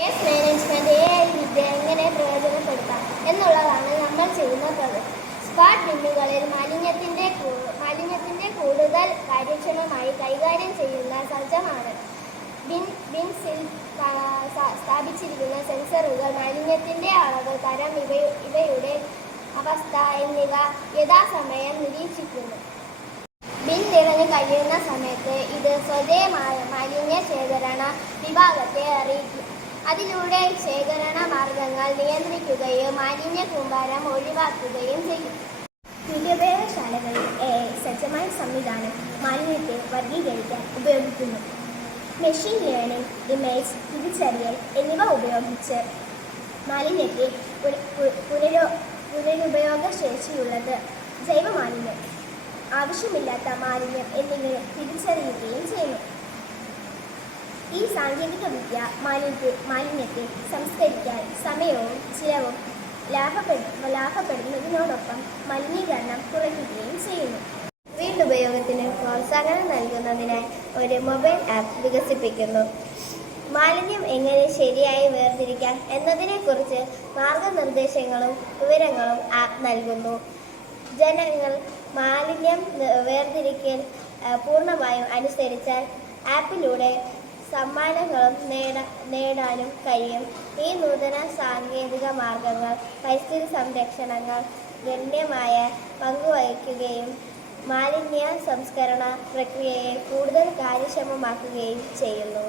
Waste management AI വിദ്യ എങ്ങനെ പ്രയോജനപ്പെടുത്താം എന്നുള്ളതാണ് നമ്മൾ ചെയ്യുന്ന പ്രവൃത്തി. സ്മാർട്ട് ബിന്നുകളിൽ മാലിന്യത്തിന്റെ കൂടുതൽ കാര്യക്ഷമമായി കൈകാര്യം ചെയ്യുന്ന സജ്ജമാണ്. ബിൻസിൽ സ്ഥാപിച്ചിരിക്കുന്ന സെൻസറുകൾ മാലിന്യത്തിന്റെ അളവ്, തരം, ഇവയുടെ അവസ്ഥ എന്നിവ യഥാസമയം നിരീക്ഷിക്കുന്നു. ബിൻ നിറഞ്ഞു കഴിയുന്ന സമയത്ത് ഇത് സ്വതേ മാലിന്യ ശേഖരണ വിഭാഗത്തെ അറിയിക്കും. അതിലൂടെ ശേഖരണ മാർഗങ്ങൾ നിയന്ത്രിക്കുകയും മാലിന്യ കൂമ്പാരം ഒഴിവാക്കുകയും ചെയ്യും. വിദ്യാഭ്യാസശാലകളിൽ AI സജ്ജമായ സംവിധാനം മാലിന്യത്തെ വർഗീകരിക്കാൻ ഉപയോഗിക്കുന്നു. മെഷീൻ ലേണിംഗ്, ഇമേജ് തിരിച്ചറിയൽ എന്നിവ ഉപയോഗിച്ച് മാലിന്യത്തെ പുനരുപയോഗശേഷിയുള്ളത്, ജൈവ മാലിന്യം, ആവശ്യമില്ലാത്ത മാലിന്യം എന്നിങ്ങനെ തിരിച്ചറിയുകയും ചെയ്യുന്നു. ഈ സാങ്കേതിക വിദ്യ മാലിന്യത്തെ സംസ്കരിക്കാൻ സമയവും ചിലവും ലാഭപ്പെടുന്നതിനോടൊപ്പം മലിനീകരണം കുറയ്ക്കുകയും ചെയ്യുന്നു. വീണ്ടുപയോഗത്തിന് പ്രോത്സാഹനം നൽകുന്നതിനായി ഒരു മൊബൈൽ ആപ്പ് വികസിപ്പിക്കുന്നു. മാലിന്യം എങ്ങനെ ശരിയായി വേർതിരിക്കാം എന്നതിനെക്കുറിച്ച് മാർഗനിർദ്ദേശങ്ങളും വിവരങ്ങളും ആപ്പ് നൽകുന്നു. ജനങ്ങൾ മാലിന്യം വേർതിരിക്കൽ പൂർണ്ണമായും അനുസരിച്ചാൽ ആപ്പിലൂടെ സമ്മാനങ്ങളും നേടാനും കഴിയും. ഈ നൂതന സാങ്കേതിക മാർഗങ്ങൾ പരിസ്ഥിതി സംരക്ഷണങ്ങൾ ഗണ്യമായ പങ്കുവഹിക്കുകയും മാലിന്യ സംസ്കരണ പ്രക്രിയയെ കൂടുതൽ കാര്യക്ഷമമാക്കുകയും ചെയ്യുന്നു.